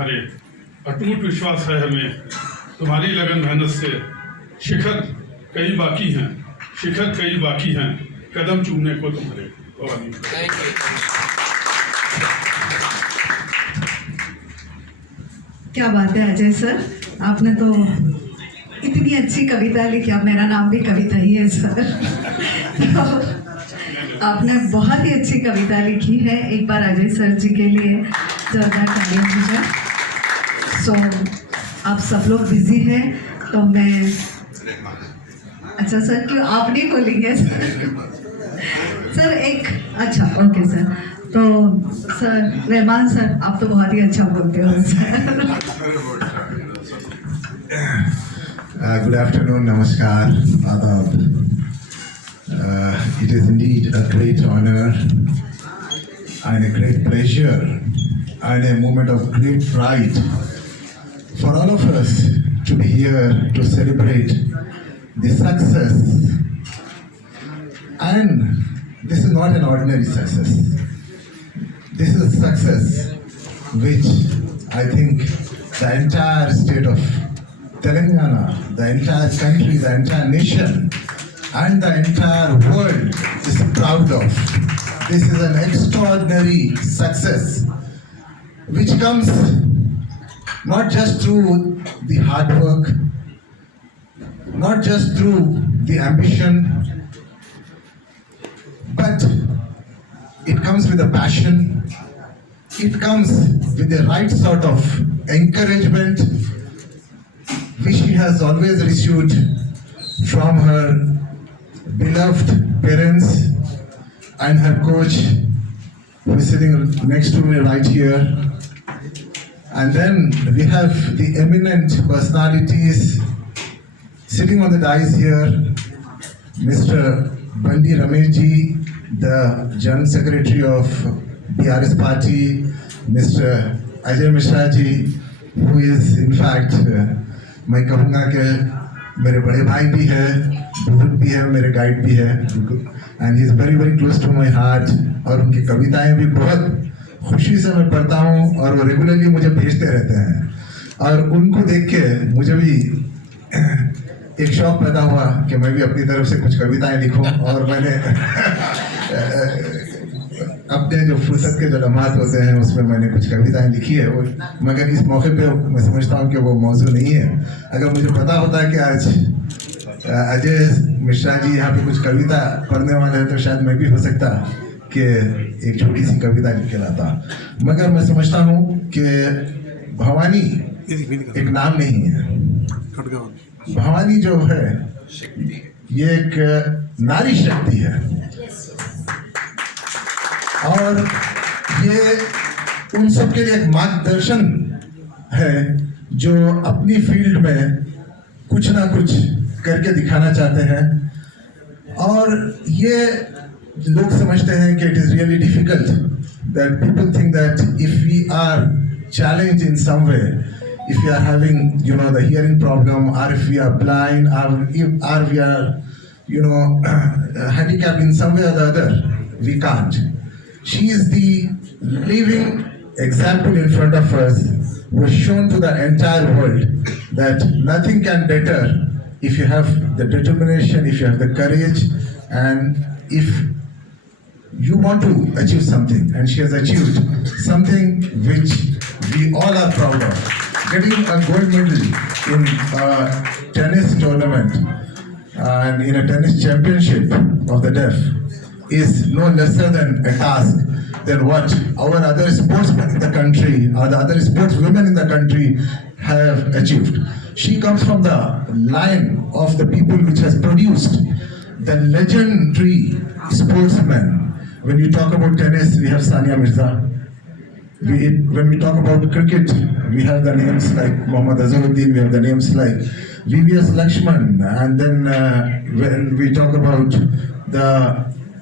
तुम्हारे अटूट विश्वास है हमें, तुम्हारी लगन मेहनत से शिखर कई बाकी हैं कदम चूमने को तुम्हारे। भवानी, क्या बात है अजय सर, आपने तो इतनी अच्छी कविता लिखी। अब मेरा नाम भी कविता ही है सर। तो आपने बहुत ही अच्छी कविता लिखी है। एक बार अजय सर जी के लिए जोरदार तालियां दीजिए। सो आप सब लोग बिजी हैं तो मैं, अच्छा सर क्यों आप नहीं बोलेंगे सर एक, अच्छा ओके सर। तो सर रहमान सर आप तो बहुत ही अच्छा बोलते हो sir. Good afternoon, namaskar, adab. It is indeed a great honor and a great pleasure and a moment of great pride for all of us to be here to celebrate the success. And this is not an ordinary success. This is success which I think the entire state of Telangana, the entire country, the entire nation, and the entire world is proud of. This is an extraordinary success which comes not just through the hard work, not just through the ambition, but it comes with a passion, it comes with the right sort of encouragement which she has always received from her beloved parents and her coach who is sitting next to me right here. And then we have the eminent personalities sitting on the dais here, Mr. Bandi Ramesh ji, the General Secretary of BRS Party, Mr. Ajay Mishra ji, who is in fact मैं कहूँगा कि मेरे बड़े भाई भी है, बुजुर्ग भी है, मेरे गाइड भी है, and he is very very close to my heart. और उनकी कविताएं भी बहुत खुशी से मैं पढ़ता हूँ और वो रेगुलरली मुझे भेजते रहते हैं। और उनको देख के मुझे भी एक शौक पैदा हुआ कि मैं भी अपनी तरफ से कुछ कविताएं लिखूं। और मैंने अपने जो फुर्सत के जो लम्हात होते हैं उसमें मैंने कुछ कविताएं लिखी है। मगर इस मौके पे मैं समझता हूँ कि वो मौजू नहीं है। अगर मुझे पता होता कि आज अजय मिश्रा जी यहाँ पे कुछ कविता पढ़ने वाले हैं तो शायद मैं भी हो सकता कि एक छोटी सी कविता लिख के लाता। मगर मैं समझता हूँ कि भवानी एक नाम नहीं है, भवानी जो है ये एक नारी शक्ति है। और ये उन सब के लिए एक मार्गदर्शन है जो अपनी फील्ड में कुछ ना कुछ करके दिखाना चाहते हैं। और ये लोग समझते हैं कि it is really difficult, that people think that if we are challenge in some way, if we are having the hearing problem, or if we are blind, or we are handicapped in some way or the other, we can't. She is the living example in front of us, who has shown to the entire world that nothing can deter if you have the determination, if you have the courage, and if you want to achieve something. And she has achieved something which we all are proud of. Getting a gold medal in a tennis tournament and in a tennis championship of the deaf is no lesser than a task than what our other sportsmen in the country or the other sportswomen in the country have achieved. She comes from the line of the people which has produced the legendary sportsmen. When you talk about tennis, we have Sania Mirza. When we talk about cricket, we have the names like Mohammad Azharuddin, we have the names like VVS Lakshman, and then when we talk about the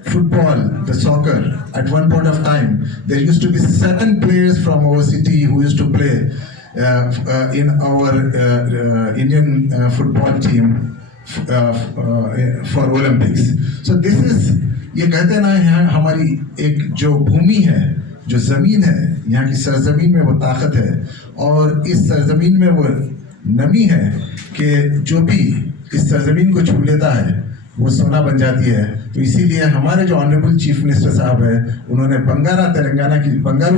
football, the soccer, at one point of time, there used to be 7 players from our city who used to play in our Indian football team for Olympics. So this is, ये कहते ना है हमारी एक जो भूमि है जो ज़मीन है, यहाँ की सरजमीन में वो ताकत है, और इस सरजमीन में वो नमी है कि जो भी इस सरजमीन को छू लेता है वो सोना बन जाती है। तो इसीलिए हमारे जो ऑनरेबल चीफ मिनिस्टर साहब है, उन्होंने बंगारू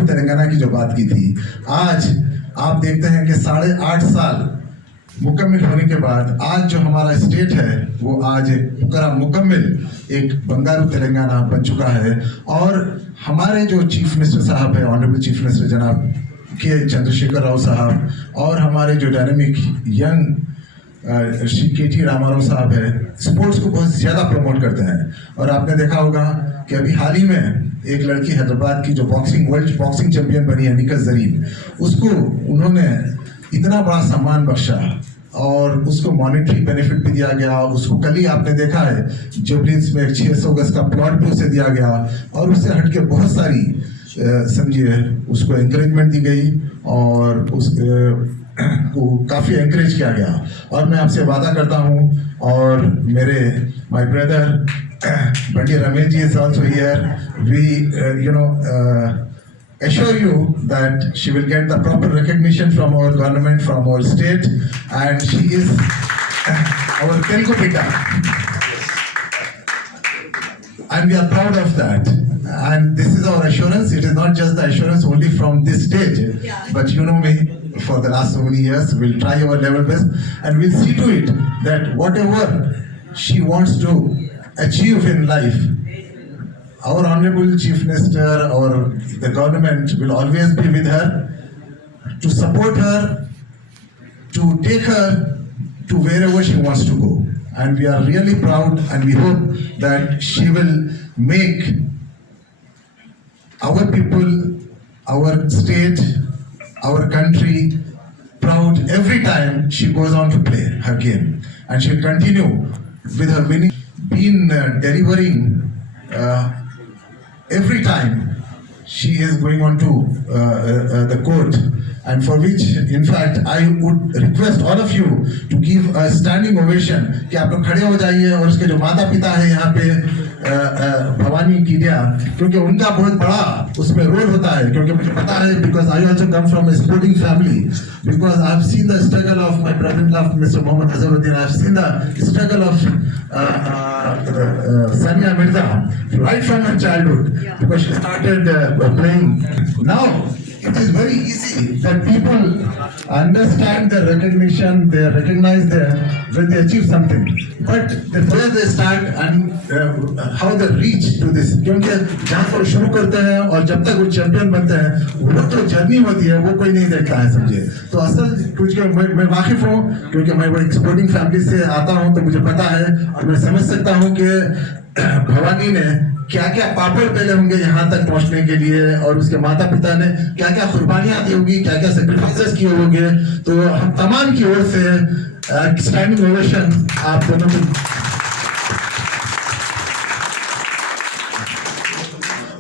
तेलंगाना की जो बात की थी, आज आप देखते हैं कि 8.5 साल मुकम्मल होने के बाद आज जो हमारा स्टेट है वो आज पूरा मुकम्मल एक बंगारू तेलंगाना बन चुका है। और हमारे जो चीफ मिनिस्टर साहब है, ऑनरेबल चीफ मिनिस्टर जनाब के चंद्रशेखर राव साहब, और हमारे जो डायनामिक यंग श्री के रामाराव साहब है, स्पोर्ट्स को बहुत ज़्यादा प्रमोट करते हैं। और आपने देखा होगा कि अभी हाल ही में एक लड़की हैदराबाद की जो वर्ल्ड बॉक्सिंग चैंपियन बनी है, निकत जरीन, उसको उन्होंने इतना बड़ा सम्मान बख्शा और उसको मॉनेटरी बेनिफिट भी दिया गया। उसको कल ही आपने देखा है जुबलीस में 600 गज का प्लॉट भी उसे दिया गया, और उससे हटके बहुत सारी समझिए उसको एंकरेजमेंट दी गई और को काफ़ी एंकरेज किया गया। और मैं आपसे वादा करता हूँ, और मेरे my brother Bunty Ramesh ji is also here, we assure you that she will get the proper recognition from our government, from our state, and she is our Telugu Bidda. And we are proud of that. And this is our assurance. It is not just the assurance only from this stage, but you know me, for the last so many years, we'll try our level best, and we'll see to it that whatever she wants to achieve in life, our honorable chief minister or the government will always be with her, to support her, to take her to wherever she wants to go. And we are really proud, and we hope that she will make our people, our state, our country proud every time she goes on to play her game. And she will continue with her winning, delivering every time she is going on to the court, and for which in fact I would request all of you to give a standing ovation कि आप लोग खड़े हो जाइए। और उसके जो माता पिता है यहाँ पे भवानी कीडिया, क्योंकि उनका बहुत बड़ा उसमें रोल होता है, क्योंकि मुझे पता है, because I also come from a sporting family, because I have seen the struggle of my brother-in-law Mr. Mohammad Azharuddin, I have seen the struggle of Sania Mirza right from her childhood, because she started playing. Now it is very easy that people understand the recognition, they recognize when they achieve something, but the way they start and how they reach to this, क्योंकि जहाँ से शुरू करते हैं और जब तक वो चैंपियन बनते हैं, वो जो जर्नी होती है वो कोई नहीं देखता है, समझे। तो असल कुछ मैं वाकिफ हूँ, क्योंकि मैं वो एक स्पोर्टिंग फैमिली से आता हूँ, तो मुझे पता है और मैं समझ सकता हूँ कि भवानी ने क्या क्या पापड़ पहले होंगे यहाँ तक पहुँचने के लिए, और उसके माता पिता ने क्या क्या कुर्बानियाँ दी होगी, क्या क्या सेक्रीफाइसेस किए होंगे। तो हम तमाम की ओर से स्टैंडिंग ओवेशन आप दोनों को।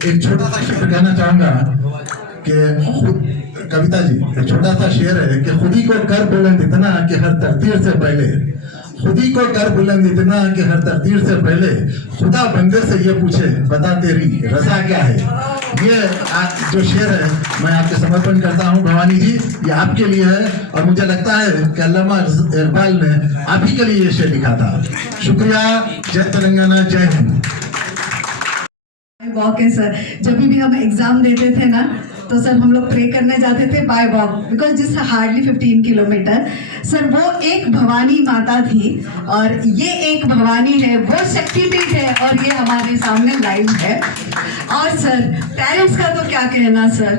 एक छोटा सा शेर कहना चाहूंगा कि खुद कविता जी, एक छोटा सा शेर है कि खुद ही को कर बुलंद इतना कि हर तकदीर से पहले, खुद ही को कर बुलंद इतना कि हर तकदीर से पहले खुदा बंदे से ये पूछे बता तेरी रजा क्या है। ये जो शेर है मैं आपके समर्पण करता हूँ भवानी जी, ये आपके लिए है, और मुझे लगता है कि अल्लामा इकबाल ने आप ही के लिए ये शेर लिखा था। शुक्रिया, जय तेलंगाना, जय हिंद। वॉक है सर, जब भी हम एग्जाम देते थे ना, तो सर हम लोग प्रे करने जाते थे बाय वॉक, बिकॉज जिस हार्डली 15 किलोमीटर। सर वो एक भवानी माता थी, और ये एक भवानी है, वो शक्तिपीठ है, और ये हमारे सामने लाइव है। और सर पेरेंट्स का तो क्या कहना सर,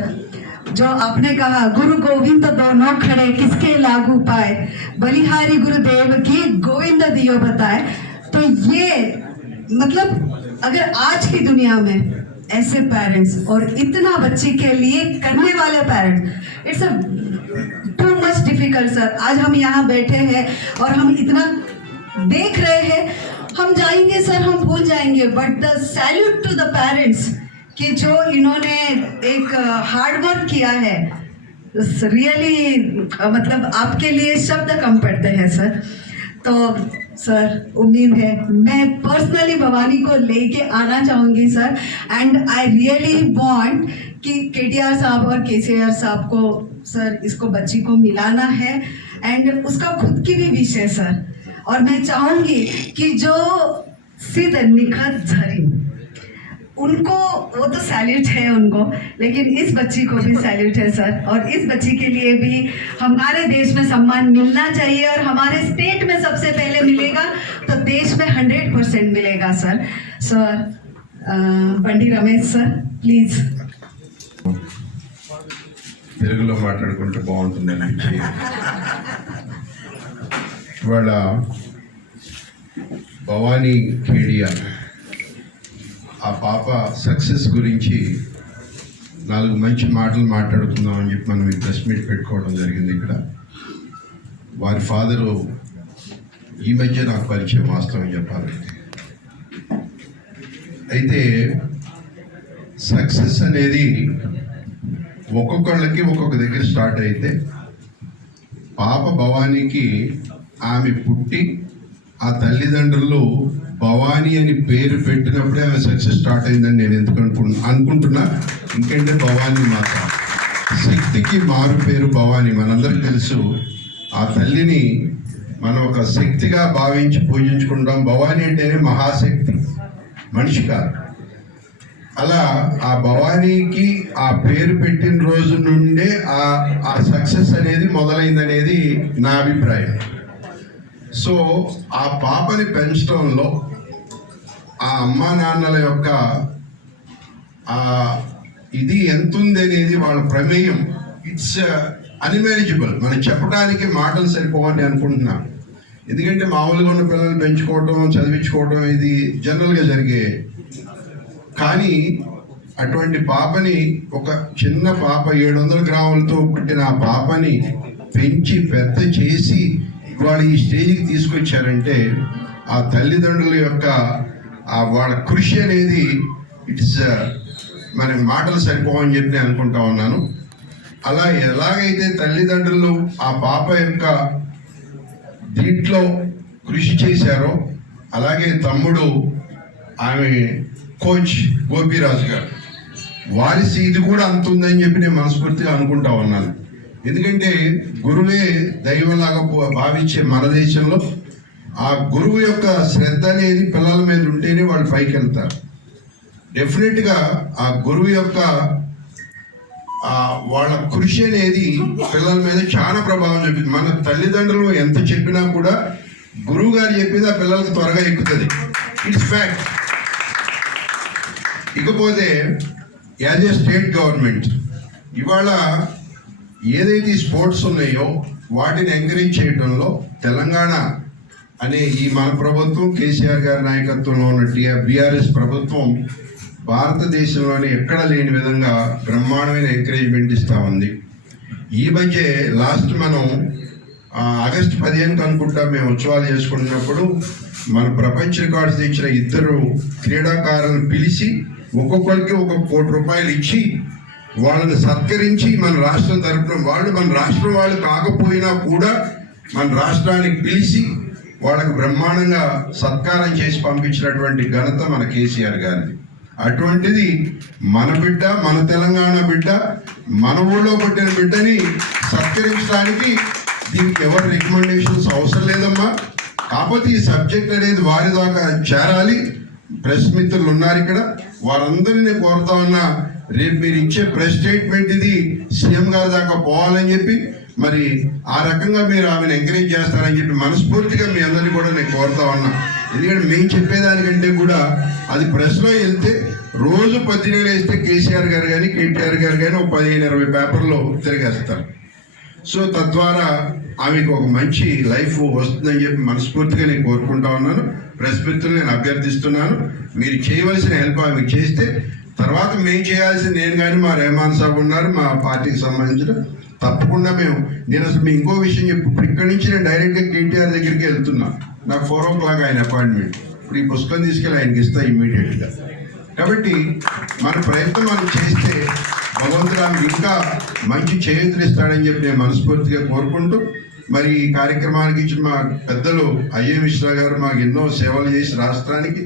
जो आपने कहा गुरु गोविंद दोनों खड़े किसके लागू पाए, बलिहारी गुरुदेव की गोविंद दियो बताए। तो ये मतलब अगर आज की दुनिया में ऐसे पेरेंट्स और इतना बच्चे के लिए करने वाले parents, it's a too much difficult sir. आज हम यहाँ बैठे हैं और हम इतना देख रहे हैं, हम जाएंगे सर, हम भूल जाएंगे, but the salute to the parents कि जो इन्होंने एक हार्ड वर्क किया है, रियली मतलब आपके लिए शब्द कम पड़ते हैं सर। तो सर उम्मीद है मैं पर्सनली भवानी को लेके आना चाहूँगी sir, and I really want कि केटीआर साहब और केसीआर साहब को सर इसको बच्ची को मिलाना है, एंड उसका खुद की भी विश है सर। और मैं चाहूँगी कि जो सिद्ध निखत झरी उनको, वो तो सैल्यूट है उनको, लेकिन इस बच्ची को भी सैल्यूट है सर। और इस बच्ची के लिए भी हमारे देश में सम्मान मिलना चाहिए, और हमारे स्टेट में सबसे पहले मिलेगा तो देश में 100% मिलेगा सर। सर బండి రమేష్ సార్ ప్లీజ్. తెలుగులో మాట్లాడుకుంటే బాగుంటుందని ఇవాళ భవానీ ఖేడియా ఆ పాప సక్సెస్ గురించి 4 మంచి మాటలు మాట్లాడుకుందామని చెప్పి మనం ఈ ప్రెస్ మీట్ పెట్టుకోవడం జరిగింది. ఇక్కడ వారి ఫాదరు ఈ మధ్య నాకు పరిచయం వాస్తవం చెప్పాలంటే. అయితే సక్సెస్ అనేది ఒక్కొక్కళ్ళకి ఒక్కొక్క దగ్గర స్టార్ట్ అయితే, పాప భవానీకి ఆమె పుట్టి ఆ తల్లిదండ్రులు భవానీ అని పేరు పెట్టినప్పుడే ఆమె సక్సెస్ స్టార్ట్ అయిందని నేను ఎందుకు అనుకుంటున్నా. ఎందుకంటే భవానీ మాత శక్తికి మారు పేరు భవానీ, మనందరికీ తెలుసు. ఆ తల్లిని మనం ఒక శక్తిగా భావించి పూజించుకుంటాం. భవానీ అంటేనే మహాశక్తి, మనిషి కాదు. అలా ఆ భవానీకి ఆ పేరు పెట్టిన రోజు నుండే ఆ సక్సెస్ అనేది మొదలైందనేది నా అభిప్రాయం. సో ఆ పాపని పెంచడంలో ఆ అమ్మా నాన్నల యొక్క ఇది ఎంత ఉంది అనేది వాళ్ళ ప్రమేయం, ఇట్స్ అన్ఇమాజినబుల్. మనం చెప్పడానికి మాటలు సరిపోవని అనుకుంటున్నాను. ఎందుకంటే మామూలుగా ఉన్న పిల్లల్ని పెంచుకోవటం, చదివించుకోవటం ఇది జనరల్గా జరిగే. కానీ అటువంటి పాపని, ఒక చిన్న పాప 700 గ్రాములతో పుట్టిన ఆ పాపని పెంచి పెద్ద చేసి ఇవాళ ఈ స్టేజ్కి తీసుకొచ్చారంటే ఆ తల్లిదండ్రుల యొక్క వాళ్ళ కృషి అనేది ఇట్స్ మన మాటలు సరిపోవని చెప్పి నేను అనుకుంటా ఉన్నాను. అలా ఎలాగైతే తల్లిదండ్రులు ఆ పాప యొక్క దీంట్లో కృషి చేశారో, అలాగే తమ్ముడు ఆమె కోచ్ గోపీరాజు గారు వారిసి ఇది కూడా అంత ఉందని చెప్పి నేను మనస్ఫూర్తిగా అనుకుంటా ఉన్నాను. ఎందుకంటే గురువే దైవంలాగా భావించే మన దేశంలో ఆ గురువు యొక్క శ్రద్ధ అనేది పిల్లల మీద ఉంటేనే వాళ్ళు పైకి వెళ్తారు. డెఫినెట్గా ఆ గురువు యొక్క వాళ్ళ కృషి అనేది పిల్లల మీద చాలా ప్రభావం చూపింది. మన తల్లిదండ్రులు ఎంత చెప్పినా కూడా గురువు గారు చెప్పేది ఆ పిల్లలకు త్వరగా ఎక్కుతుంది. It's fact. ఇకపోతే యాజ్ ఏ స్టేట్ గవర్నమెంట్ ఇవాళ ఏదైతే స్పోర్ట్స్ ఉన్నాయో వాటిని ఎంకరేజ్ చేయడంలో తెలంగాణ అనే ఈ మన ప్రభుత్వం, కేసీఆర్ గారి నాయకత్వంలో ఉన్న బీఆర్ఎస్ ప్రభుత్వం భారతదేశంలోనే ఎక్కడ లేని విధంగా బ్రహ్మాండమైన ఎంకరేజ్మెంట్ ఇస్తూ ఉంది. ఈ మధ్య లాస్ట్ మనం ఆగస్టు 15 అనుకుంటా మేము ఉత్సవాలు చేసుకుంటున్నప్పుడు మన ప్రపంచ రికార్డ్స్ తెచ్చిన 2 క్రీడాకారులను పిలిచి ఒక్కొక్కరికి ₹1 కోటి ఇచ్చి వాళ్ళని సత్కరించి మన రాష్ట్రం తరపున, వాళ్ళు మన రాష్ట్రం వాళ్ళు కాకపోయినా కూడా మన రాష్ట్రానికి పిలిచి వాళ్ళకు బ్రహ్మాండంగా సత్కారం చేసి పంపించినటువంటి ఘనత మన కేసీఆర్ గారిది. అటువంటిది మన బిడ్డ, మన తెలంగాణ బిడ్డ, మన ఊళ్ళో పుట్టిన బిడ్డని సత్కరించడానికి దీనికి ఎవరు రికమెండేషన్స్ అవసరం లేదమ్మా. కాకపోతే ఈ సబ్జెక్ట్ అనేది వారి దాకా చేరాలి. ప్రెస్ మిత్రులు ఉన్నారు ఇక్కడ, వారందరినీ నేను కోరుతా ఉన్నా, రేపు మీరు ఇచ్చే ప్రెస్ స్టేట్మెంట్ ఇది సీఎం గారి దాకా పోవాలని చెప్పి, మరి ఆ రకంగా మీరు ఆమెను ఎంకరేజ్ చేస్తారని చెప్పి మనస్ఫూర్తిగా మీ అందరినీ కూడా నేను కోరుతా ఉన్నా. ఎందుకంటే మేము చెప్పేదానికంటే కూడా అది ప్రెస్లో వెళ్తే రోజు 10 వేస్తే కేసీఆర్ గారు కానీ కేటీఆర్ గారు కానీ ఒక 15-20 పేపర్లో తిరిగేస్తారు. సో తద్వారా ఆమెకు ఒక మంచి లైఫ్ వస్తుందని చెప్పి మనస్ఫూర్తిగా నేను కోరుకుంటా ఉన్నాను. ప్రెస్ మిత్రులు నేను అభ్యర్థిస్తున్నాను, మీరు చేయవలసిన హెల్ప్ ఆమెకు చేస్తే తర్వాత మేము చేయాల్సింది, నేను కానీ మా రెహమాన్ సాబ్ ఉన్నారు మా పార్టీకి సంబంధించిన, తప్పకుండా నేను అసలు మీ ఇంకో విషయం చెప్పు, ఇప్పుడు ఇక్కడి నుంచి నేను డైరెక్ట్గా కేటీఆర్ దగ్గరికి వెళ్తున్నా. నాకు 4 o'clock ఆయన అపాయింట్మెంట్. ఇప్పుడు ఈ పుస్తకం తీసుకెళ్ళి ఆయనకి ఇస్తా ఇమ్మీడియట్గా. కాబట్టి మన ప్రయత్నం మనం చేస్తే భగవంతుడు ఆమెకు ఇంకా మంచి చేయూతలు ఇస్తాడని చెప్పి నేను మనస్ఫూర్తిగా కోరుకుంటూ, మరి ఈ కార్యక్రమానికి ఇచ్చిన మా పెద్దలు అయ్యే మిశ్రా గారు మాకు ఎన్నో సేవలు చేసి రాష్ట్రానికి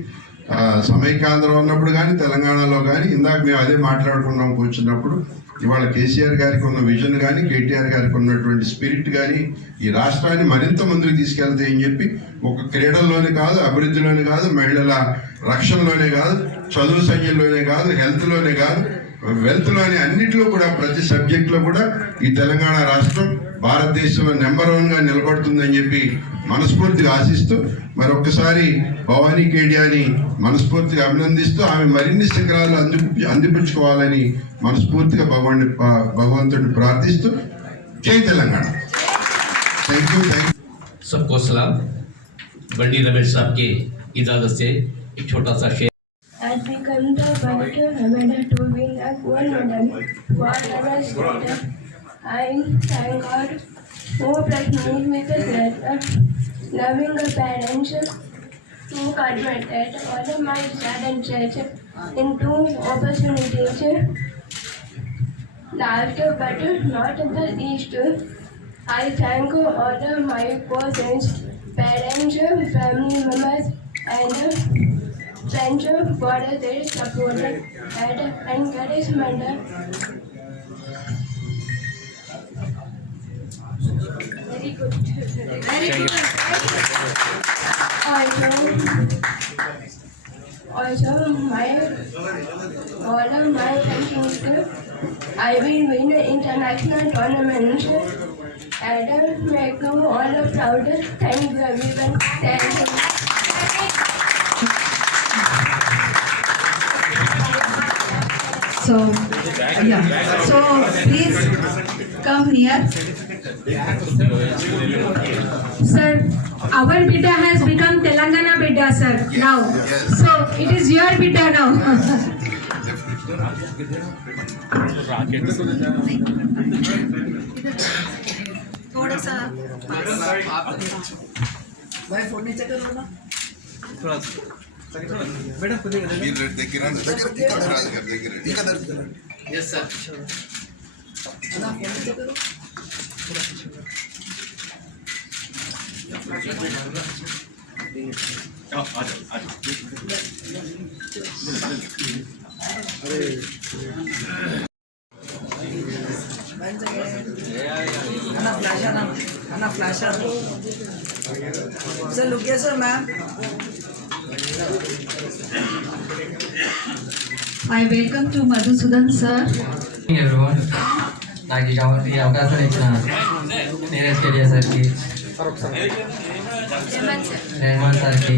సమైక్యాంధ్రం ఉన్నప్పుడు కానీ తెలంగాణలో కానీ ఇందాక మేము అదే మాట్లాడుకున్నాం కూర్చున్నప్పుడు ఇవాళ కేసీఆర్ గారికి ఉన్న విజన్ కానీ కేటీఆర్ గారికి ఉన్నటువంటి స్పిరిట్ కానీ ఈ రాష్ట్రాన్ని మరింత ముందుకు తీసుకెళ్తాయని చెప్పి ఒక క్రీడల్లోనే కాదు, అభివృద్ధిలోనే కాదు, మహిళల రక్షణలోనే కాదు, చదువు సంఖ్యలోనే కాదు, హెల్త్లోనే కాదు, వెల్త్లోనే అన్నింటిలో కూడా ప్రతి సబ్జెక్ట్లో కూడా ఈ తెలంగాణ రాష్ట్రం భారతదేశంలో నెంబర్ 1గా నిలబడుతుందని చెప్పి మనస్ఫూర్తిగా ఆశిస్తూ మరొకసారి భవానీ కేడియాని మనస్ఫూర్తిగా అభినందిస్తూ ఆమె మరిన్ని శిఖరాలు అందిపుచ్చుకోవాలని మనస్ఫూర్తిగా భగవంతుడిని ప్రార్థిస్తూ జై తెలంగాణ. Thank you. सबको सलाम. बंडी रमेश साहब की इजाजत से एक छोटा सा शेर. As we come to Bangalore, Ramana to win a gold medal for our state, I thank God who blessed me with a blessed, loving parents who converted all of my challenges into opportunities. Last but not the least, I thank all of my cousins, parents, family members, and friends for their support and encouragement. Very good. Also, all of my friends, I will win international tournaments and make them all proud. Thank you everyone. Thank you. So, yeah. So please come here. Sir, our Bidda has become Telangana Bidda, sir, now. So, it is your Bidda now. थोड़ा सा भाई फोन नीचे करो ना. Yes sir. Anna flasher. Sir, look here, sir, ma'am. I welcome to Madhusudan, sir. everyone. నాకు ఈ అవకాశం ఇచ్చిన నీరజ్ కేడియా సార్కి, రెహమాన్ సార్కి,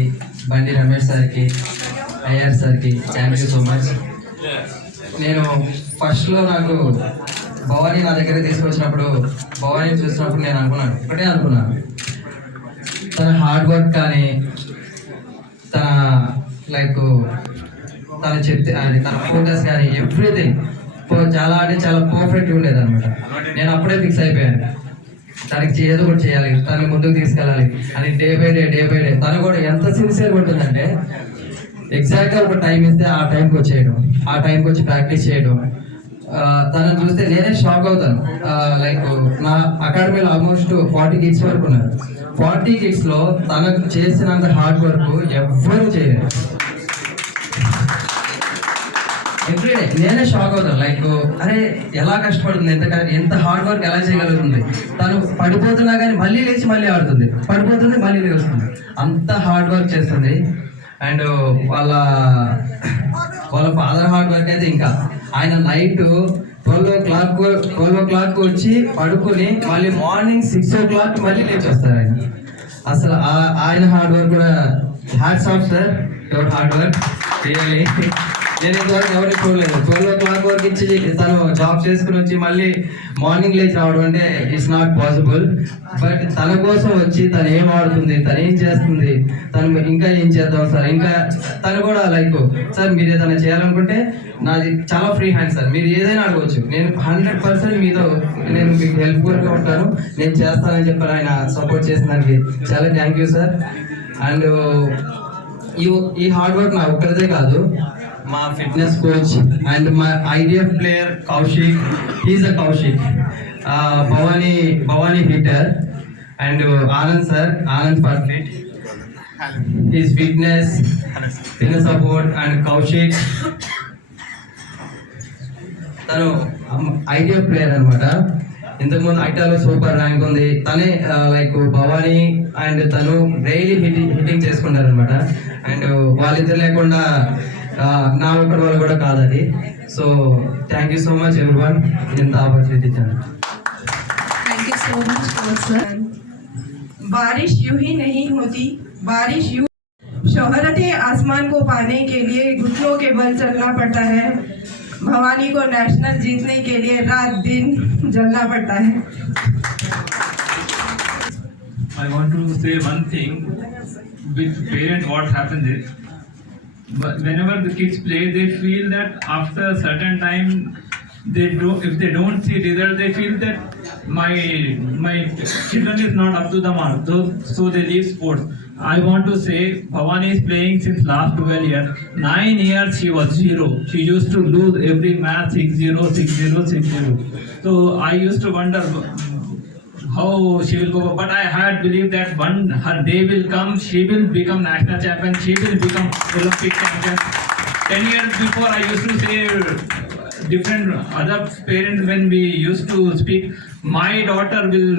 బండి రమేష్ సార్కి, ఐఆర్ సార్కి థ్యాంక్ యూ సో మచ్. నేను ఫస్ట్లో నాకు భవానీ నా దగ్గర తీసుకొచ్చినప్పుడు, భవానీ చూసినప్పుడు నేను ఒకటే అనుకున్నాను, తన హార్డ్ వర్క్ కానీ తన తన చెప్తే అది తన ఫోకస్ కానీ ఎవ్రీథింగ్ చాలా అంటే చాలా పర్ఫెక్ట్గా ఉండేది అనమాట. నేను అప్పుడే ఫిక్స్ అయిపోయాను, తనకి ఏదో కూడా చేయాలి, తనని ముందుకు తీసుకెళ్ళాలి అని. డే బై డే తను కూడా ఎంత సిన్సియర్గా ఉంటుందంటే ఎగ్జాక్ట్గా ఒక టైం ఇస్తే ఆ టైంకి వచ్చేయడం, ఆ టైంకి వచ్చి ప్రాక్టీస్ చేయడం. తనను చూస్తే నేనే షాక్ అవుతాను. నా అకాడమీలో ఆల్మోస్ట్ 40 kids వరకు ఉన్నారు. 40 kidsలో తనకు చేసినంత హార్డ్ వర్క్ ఎవ్వరూ చేయలేదు. ఎవ్రీడే నేనే షాక్ అవుతాను. అరే ఎలా కష్టపడుతుంది, ఎంత హార్డ్ వర్క్ ఎలా చేయగలుగుతుంది. తను పడిపోతున్నా కానీ మళ్ళీ లేచి మళ్ళీ ఆడుతుంది, పడిపోతుంది మళ్ళీ లేస్తుంది, అంత హార్డ్ వర్క్ చేస్తుంది. అండ్ వాళ్ళ ఫాదర్ హార్డ్ వర్క్ అయితే ఇంకా, ఆయన నైట్ 12 o'clock వచ్చి పడుకొని మళ్ళీ మార్నింగ్ 6 o'clock మళ్ళీ లేచి వస్తారు ఆయన. అసలు ఆయన హార్డ్ వర్క్ కూడా hats off sir, your hard work really. నేను ఇంతవరకు ఎవరికి చూడలేదు. 12 o'clock వరకు ఇచ్చి తను జాబ్ చేసుకుని వచ్చి మళ్ళీ మార్నింగ్ లేచి రావడం అంటే ఇట్స్ నాట్ పాసిబుల్. బట్ తన కోసం వచ్చి తను ఏం ఆడుతుంది, తను ఏం చేస్తుంది, తను ఇంకా ఏం చేద్దాం సార్, ఇంకా తను కూడా సార్ మీరు ఏదైనా చేయాలనుకుంటే నాది చాలా ఫ్రీ హ్యాండ్ సార్, మీరు ఏదైనా అడగవచ్చు, నేను 100% నేను మీకు హెల్ప్ఫుల్గా ఉంటాను, నేను చేస్తానని చెప్పారు. ఆయన సపోర్ట్ చేసిన దానికి చాలా థ్యాంక్ యూ సార్. అండ్ ఈ హార్డ్ వర్క్ నా ఒక్కరిదే కాదు, మా ఫిట్నెస్ కోచ్ అండ్ మా IDF player Kaushik, he's a Kaushik, Bhavani hitter. and Anand sir, Anand for fit, his fitness, inner support, and Kaushik. తను ఐటీఎఫ్ ప్లేయర్ అనమాట. ఇంతకుముందు ఐటీలో సూపర్ ర్యాంక్ ఉంది. తనే లైక్ భవానీ అండ్ తను డైలీ హిట్టింగ్ చేసుకుంటారు అనమాట. అండ్ వాళ్ళిద్దరు లేకుండా నా ఒక్కడి వాళ్ళు కూడా కాదు అది. So thank you so much everyone ఇంత ఆపర్చునిటీ ఇచ్చాను. Thank you so much sir. बारिश यूं ही नहीं होती, बारिश यूं शोहरत आसमान को पाने के लिए घुटनों के बल चलना पड़ता है. भवानी को नेशनल जीतने के लिए रात दिन जलना पड़ता है. I want to say one thing with parents. What happens is, whenever the kids play, they feel that after a certain time, if they don't see result, they feel that my children is not up to the mark, so they leave sports. I want to say Bhavani is playing since last 12 years. 9 years she was zero. She used to lose every match 6-0, 6-0, 6-0. So I used to wonder how she will go, but I had believed that one her day will come, she will become national champion, she will become Olympic champion. 10 years before I used to say different other parents when we used to speak, my daughter will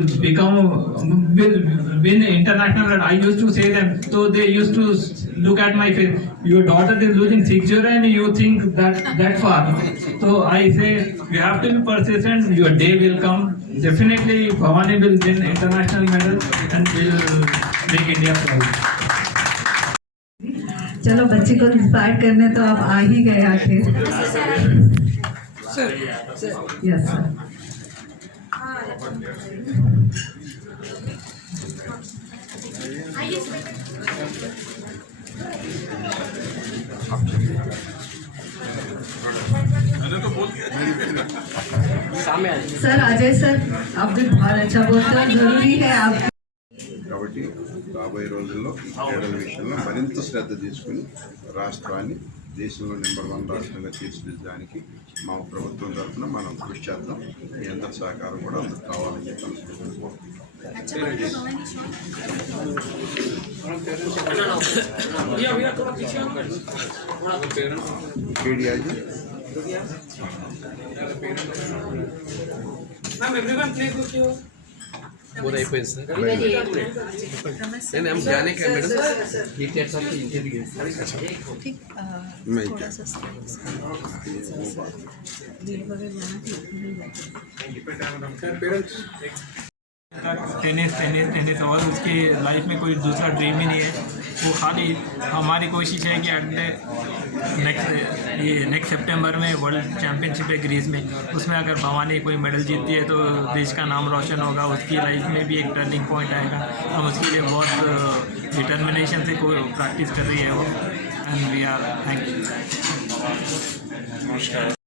win international. I used to say them, so they used to look at my face. Your daughter is losing 6-0 and you think that far. So I say you have to be persistent. Your day will come. Definitely Bhavani will win international medal and will make India proud. चलो बच्ची को इंस्पायर करने तो आप आ ही गए आखिर. Yes sir. Sir Ajay सर आप भी बहुत अच्छा बोलते हो. जरूरी है आप కాబట్టి రాబోయే రోజుల్లో ఈ క్రీడల విషయంలో మరింత శ్రద్ధ తీసుకుని రాష్ట్రాన్ని దేశంలో నెంబర్ 1 రాష్ట్రంగా తీర్చిదిద్దడానికి మా ప్రభుత్వం తరఫున మనం కృషి చేద్దాం. మీ అందరి సహకారం కూడా అందుకు కావాలని చెప్పి बोध అయిపోయింది సార్. నేను हम जाने का madam details of interview tennis और उसकी लाइफ में कोई दूसरा ड्रीम ही नहीं है. वो खाली हमारी कोशिश है कि अगले नेक्स्ट सितंबर में वर्ल्ड चैम्पियनशिप है ग्रीस में, उसमें अगर भवानी कोई मेडल जीतती है तो देश का नाम रोशन होगा. उसकी लाइफ में भी एक टर्निंग पॉइंट आएगा. हम उसके लिए बहुत डिटर्मिनेशन से कोई प्रैक्टिस कर रही है वो. And we are thank you.